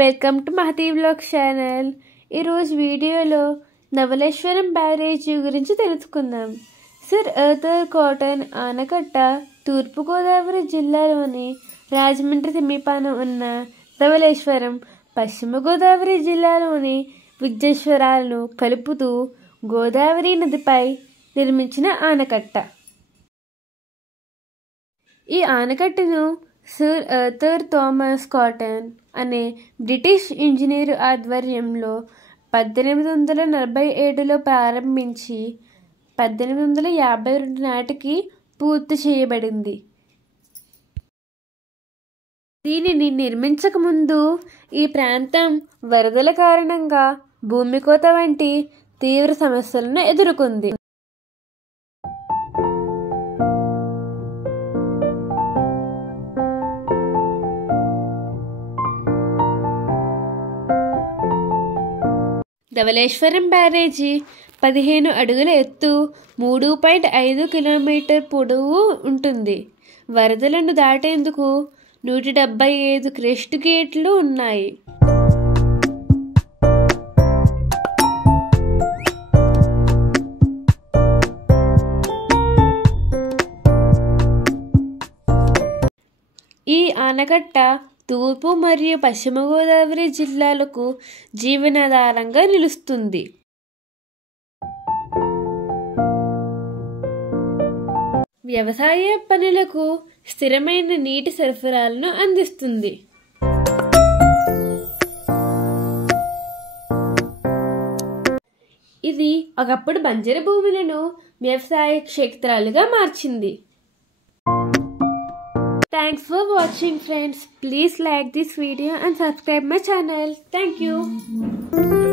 Welcome to Mahathi vlog channel. ఈరోజు వీడియోలో Dhavaleswaram barrage గురించి తెలుసుకుందాం. సర్ ఆర్థర్ కాటన్ ఆనకట్ట తూర్పుగోదావరి జిల్లాలోని రాజమండ్రి సమీపాన ఉన్న ధవళేశ్వరం, పశ్చిమ గోదావరి జిల్లాలోని విద్యేశ్వరాలను కలుపుతూ గోదావరి నదిపై నిర్మించిన ఆనకట్ట. ఈ ఆనకట్టను సర్ ఆర్థర్ థామస్ కాటన్ అనే బ్రిటిష్ ఇంజనీరు ఆధ్వర్యంలో 1847లో ప్రారంభించి 1852 నాటికి పూర్తి చేయబడింది. దీనిని నిర్మించకముందు ఈ ప్రాంతం వరదల కారణంగా భూమి కోత వంటి తీవ్ర సమస్యలను ఎదుర్కొంది. ధవళేశ్వరం బ్యారేజీ 15 అడుగుల ఎత్తు, 3.5 కిలోమీటర్ పొడవు ఉంటుంది. వరదలను దాటేందుకు 175 క్రెస్ట్ గేట్లు ఉన్నాయి. ఈ ఆనకట్ట తూర్పు మరియు పశ్చిమ గోదావరి జిల్లాలకు జీవనాధారంగా నిలుస్తుంది. వ్యవసాయ పనులకు స్థిరమైన నీటి సరఫరాలను అందిస్తుంది. ఇది ఒకప్పుడు బంజరు భూములను వ్యవసాయ క్షేత్రాలుగా మార్చింది. Thanks for watching friends. Please like this video and subscribe my channel. Thank you.